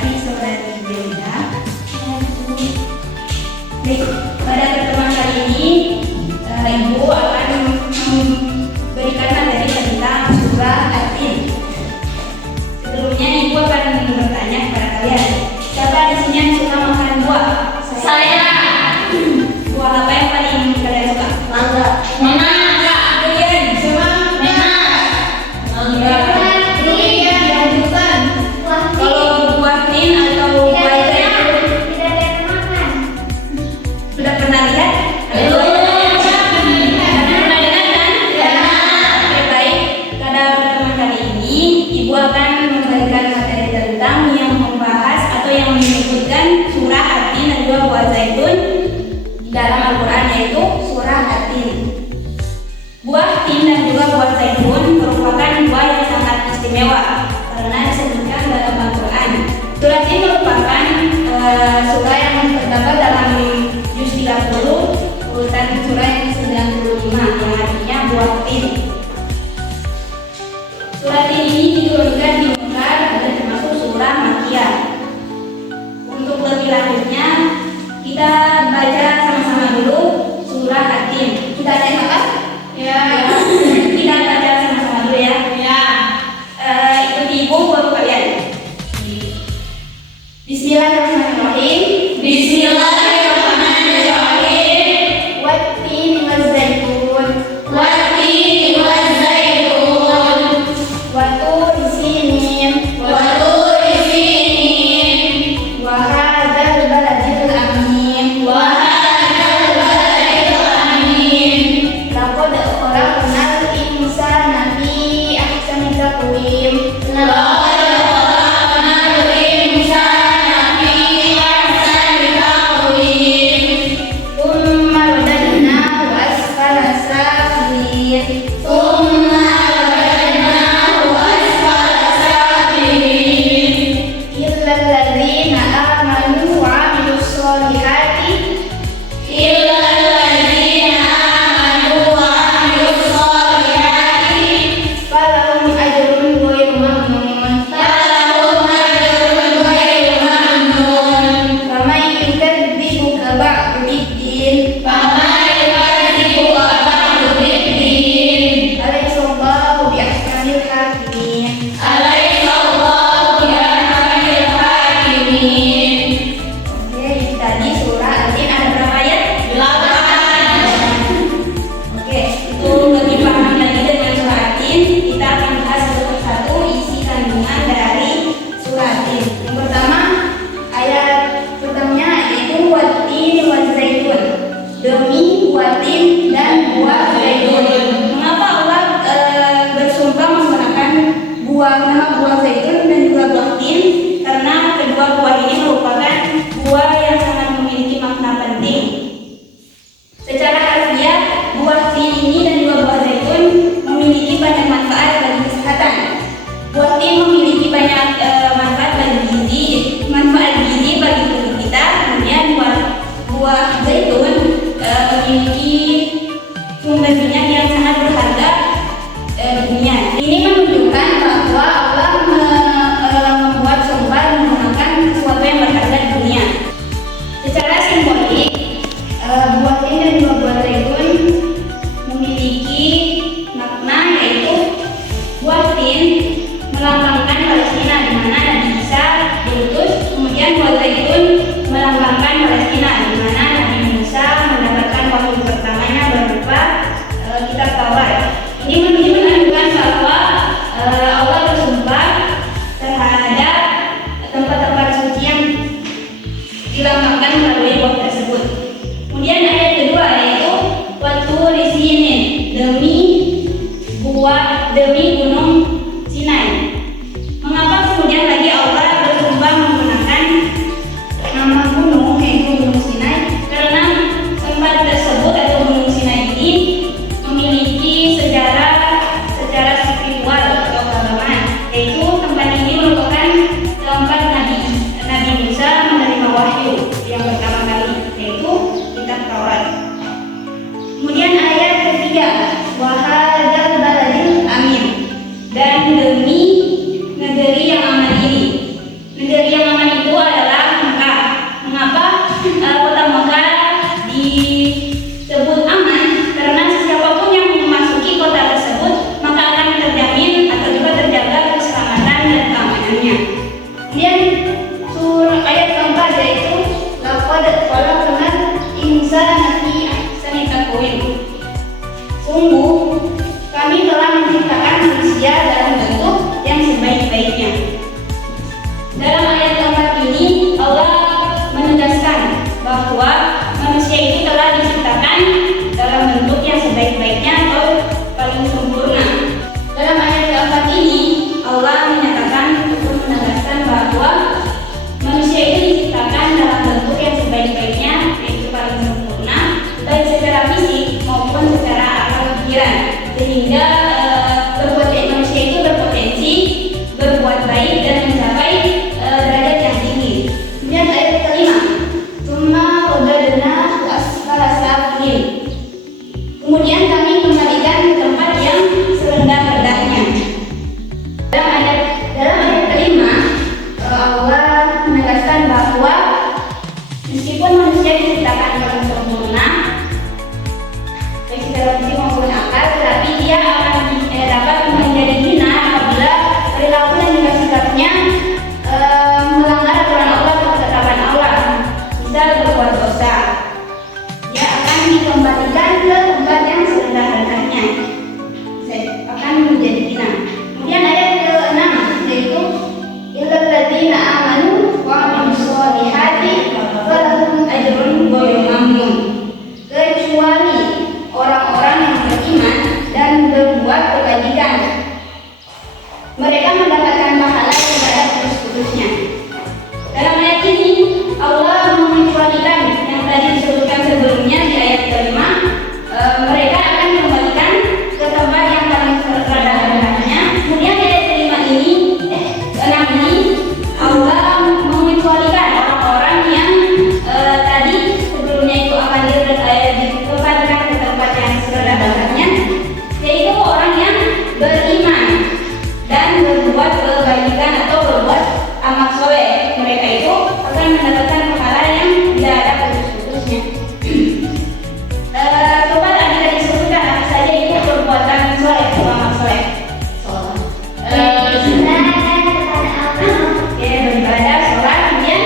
Hati Saudari Belinda. Baik, pada pertemuan kali ini Ibu akan memberikan materi tentang surah At-Tin. Sebelumnya Ibu akan bertanya kepada kalian, siapa di sini yang suka makan buah? Saya. Buah apa yang paling kalian suka? Mangga. Durian. Durian. Rambutan. Kalau buah tin atau buah zaitun sudah pernah lihat? Pernah dengar kan? Oke, baik. Pada pertemuan kali ini Ibu akan memberikan materi tentang yang membahas atau yang menyebutkan surah At-Tin dan juga buah zaitun di dalam Al-Quran, yaitu surah At-Tin. Buah tin dan juga buah zaitun merupakan buah yang sangat istimewa karena disebutkan dalam Al-Quran. Surah Tin merupakan surah yang terdapat dalam juz 30 urutan surah yang ke-95 yang artinya buah tin. Surah Tin ini diturunkan di Mekah dan termasuk surah Makkiyah. Untuk lebih lanjutnya kita baca sama-sama dulu surah At-Tin. Kita baca apa? Ya. Kita baca sama-sama dulu ya. Ikuti Ibu buat kalian. Bismillahirrahmanirrahim. Bismillahirrahmanirrahim. Wat-tin waz-zaitun. Wat-tin waz-zaitun. Wa-turi sinin. Wa-turi sinin. Wa hadzal baladil amin. Wa hadzal baladil amin. Laqad khalaqnal insana fi ahsani taqwim. Laqad khalaqnal insana fi ahsani taqwim. Tsumma radadnahu asfala safilin. Tsumma radadnahu asfala safilin. Illa alladzina amanu wa 'amilus sholihati Illa alladzina amanu wa 'amilus sholihati. falahum ajrun ghairu mamnun. Falahum ajrun ghairu mamnun. Faman yukadzibuka ba'du bid-din Faman yukadzibuka ba'du bid-din. alaysallahu biahkamil hakimin. Alaysa Allahu bi'ahkamil hakimin. Oke, jadi tadi surah Laqad khalaqnal insana fi ahsani taqwim. Sungguh kami telah menciptakan manusia dalam bentuk yang sebaik-baiknya. Dalam ayat keempat ini Allah menegaskan bahwa manusia itu telah diciptakan dalam bentuk yang sebaik-baiknya atau paling sempurna. Dalam ayat keempat ini Allah menyatakan untuk menegaskan bahwa manusia itu diciptakan dalam bentuk yang sebaik-baiknya, yaitu paling sempurna, baik secara fisik maupun secara akal pikiran, sehingga manusia itu berpotensi berbuat baik dan mencapai derajat yang tinggi. Kemudian ayat kelima, "Tsumma radadnahu asfala safilin." Kemudian kami kembalikan ke tempat yang serendah-rendahnya. Dalam ayat kelima, Allah menegaskan bahwa meskipun manusia diciptakan paling sempurna, baik secara fisik maupun akal, tetapi dia akan dapat menjadi hina apabila perilaku dan juga sikapnya melanggar aturan Allah atau ketetapan Allah, misal berbuat dosa. Dia akan dikembalikan ke tempat yang serendah-rendahnya, akan menjadi hina. Kemudian ayat ke-6 yaitu illal ladzina amanu wa amilus sholihati falahum ajrun ghairu mamnun. Kecuali orang-orang yang beriman dan berbuat kebajikan, mereka mendapatkan pahala yang tidak ada putus-putusnya. Dalam ayat ini Allah mengecualikan yang tadi disebutkan sebelumnya di ayat kelima, mereka akan kembalikan ke tempat yang paling rendah-rendahnya. Kemudian ayat kelima ini, keenam ini Allah mengecualikan orang-orang yang tadi sebelumnya itu akan dikembalikan ke tempat yang serendah-rendahnya, yaitu orang yang beriman dan berbuat kebajikan atau berbuat amal soleh. Mereka itu akan mendapatkan pahala yang tidak ada putus-putusnya. Coba tadi disebutkan apa saja itu perbuatan soleh atau amal soleh. Beribadah, sholat, kemudian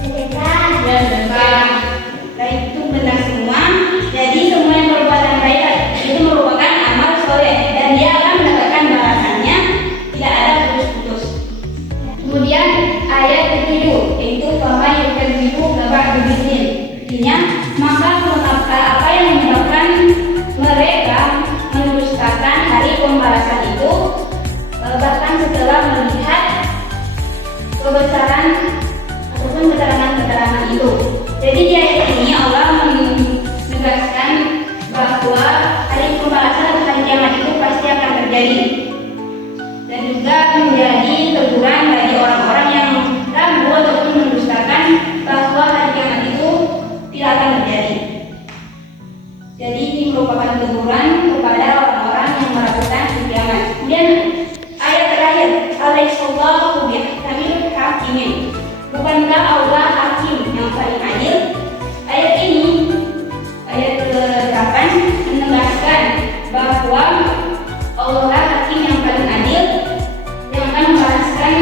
sedekah. Baik, itu benar semua. Jadi semua yang perbuatan baik itu merupakan amal soleh dan dia akan mendapatkan balasannya, tidak ada putus-putus. Kemudian ayat ke-7 yaitu fama yukadzibu ba'du bidzin. Artinya maka apa yang menyebabkan mereka mendustakan hari pembalasan itu, bahkan setelah melihat kebesaran ataupun keterangan-keterangan itu. Jadi di ayat ini Allah menegaskan bahwa hari pembalasan atau hari kiamat itu pasti akan terjadi, dan juga menjadi teguran bagi orang-orang yang ragu ataupun mendustakan bahwa hari kiamat itu tidak akan terjadi. Jadi ini merupakan teguran kepada orang-orang yang meragukan hari kiamat. Kemudian ayat terakhir, alaihissallahu bihamil hakimin. Bukankah Allah hakim yang paling adil? Ayat ini, ayat ke-8 menegaskan bahwa Allah hakim yang paling adil yang akan membalaskan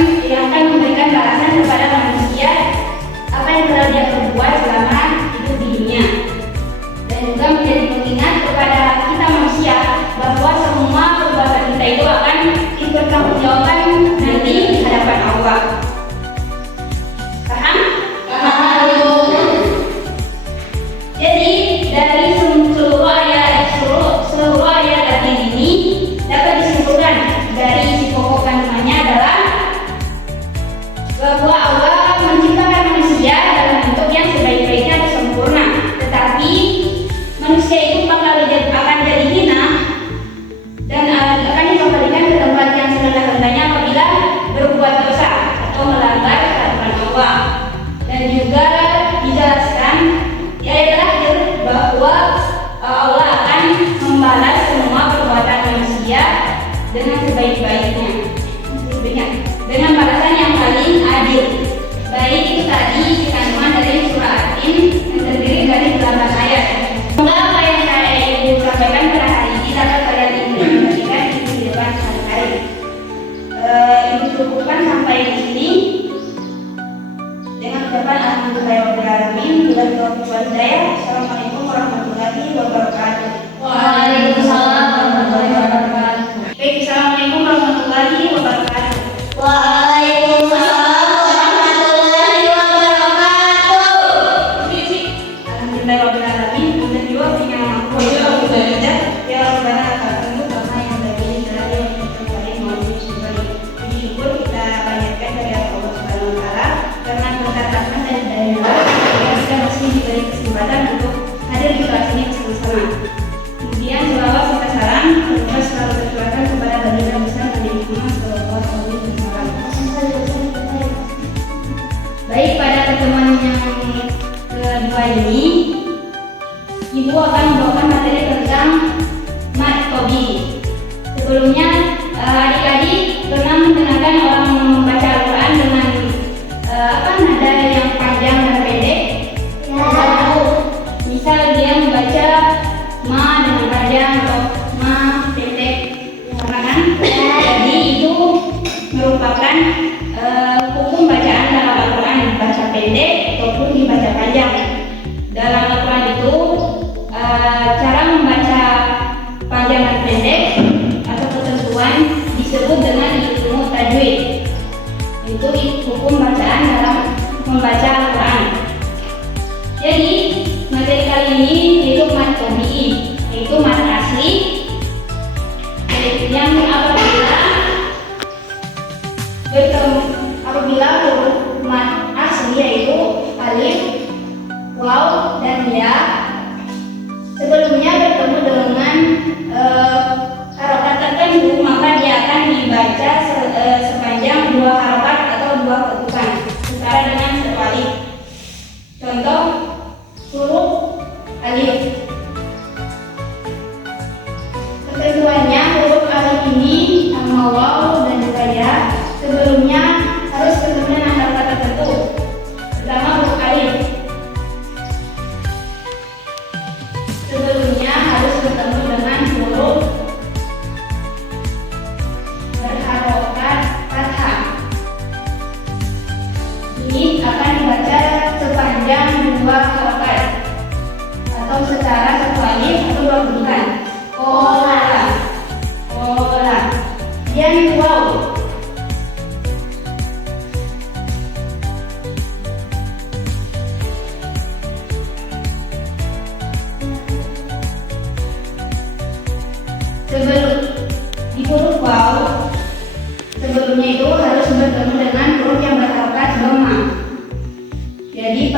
wabillahi taufiq wal hidayah. Assalamualaikum warahmatullahi wabarakatuh. Waalaikumsalam warahmatullahi wabarakatuh. Baik, assalamualaikum warahmatullahi wabarakatuh. Waalaikumsalam warahmatullahi wabarakatuh. Alhamdulillahirobbilalamin. Dan juga punya aku ya Rabbana ta'ala kama yang dari dari yang mau syukur kita panjatkan dari Allah Subhanahu wa taala karena berkat rahmat dan dari Allah kita masih diberi kesempatan untuk hadir di kelas ini bersama-sama. Kemudian selawat serta salam semoga selalu tercurahkan kepada baginda besar Nabi Muhammad SAW. Baik, pada pertemuan yang kedua ini Ibu akan membawakan materi tentang matkobi. Sebelumnya adik-adik pernah mendengarkan orang membaca Al-Quran dengan nada yang panjang dan pendek? Tahu. Misal dia membaca ma dengan panjang atau ma pendek, sama kan? Jadi itu merupakan hukum bacaan dalam Al-Quran, dibaca pendek ataupun dibaca panjang. Dalam Al-Quran itu cara membaca panjang dan pendek atau ketentuan disebut dengan ilmu tajwid. Itu hukum bacaan dalam membaca Al-Quran. Jadi materi kali ini yaitu mat tabi'i, yaitu mat asli yang apabila huruf mat asli yaitu alif, waw, dan ya sebelumnya bertemu dengan harokat tertentu, maka dia akan dibaca sepanjang dua harokat atau dua ketukan setara dengan satu alif. Contoh huruf alif. Ketentuannya huruf alif ini sama waw dan juga ya sebelumnya harus bertemu dengan harokat tertentu. Pertama huruf alif. Sebelumnya harus bertemu dengan huruf berharokat fathah. Ini akan dibaca sepanjang dua harokat atau secara satu alif atau dua ketukan. Kola, kola. Kemudian waw. Sebelum di huruf waw, sebelumnya itu harus bertemu dengan huruf yang berharokat dhamma. Jadi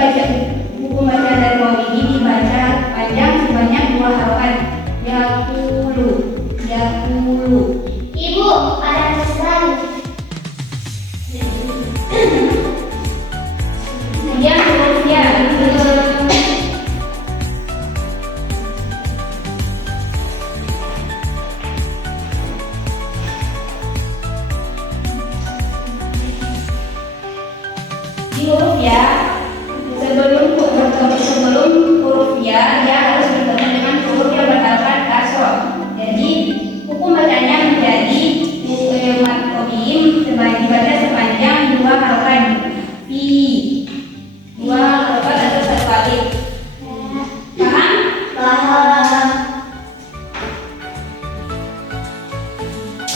hukum bacaan dari waw ini dibaca panjang sebanyak dua harokat. Yakulu, yakulu. Ibu, ada pesan. Kemudian huruf ya. Di huruf ya, sebelum huruf ya, dia harus bertemu dengan huruf yang berharokat kasroh. Jadi hukum bacanya menjadi mat tabi'i dibaca sepanjang dua harokat fi, dua harokat atau satu alif. Paham? Paham.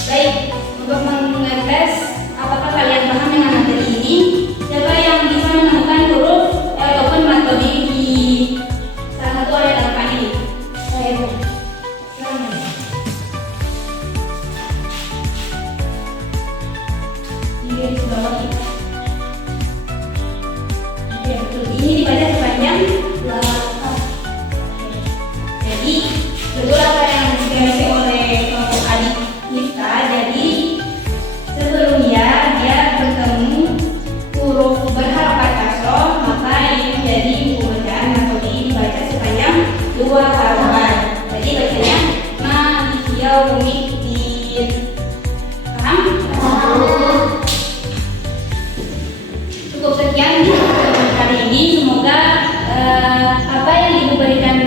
Baik, untuk mengetes apakah kalian paham dengan materi ini, siapa yang bisa menemukan huruf ataupun mat tabi'i di salah satu ayat Al-Quran ini? Saya Bu. Di garis bawah ini. Ya, betul. Ini dibaca sepanjang dua harokat. Jadi betul apa yang digariskan oleh kelompok adik kita. Jadi sebelumnya dia bertemu huruf berharokat kasroh, maka ini menjadi hukum bacaan atau dibaca sepanjang dua harokat. Jadi bacanya maliki yaumiddin. Paham? Cukup sekian di pertemuan kali ini. Semoga apa yang Ibu berikan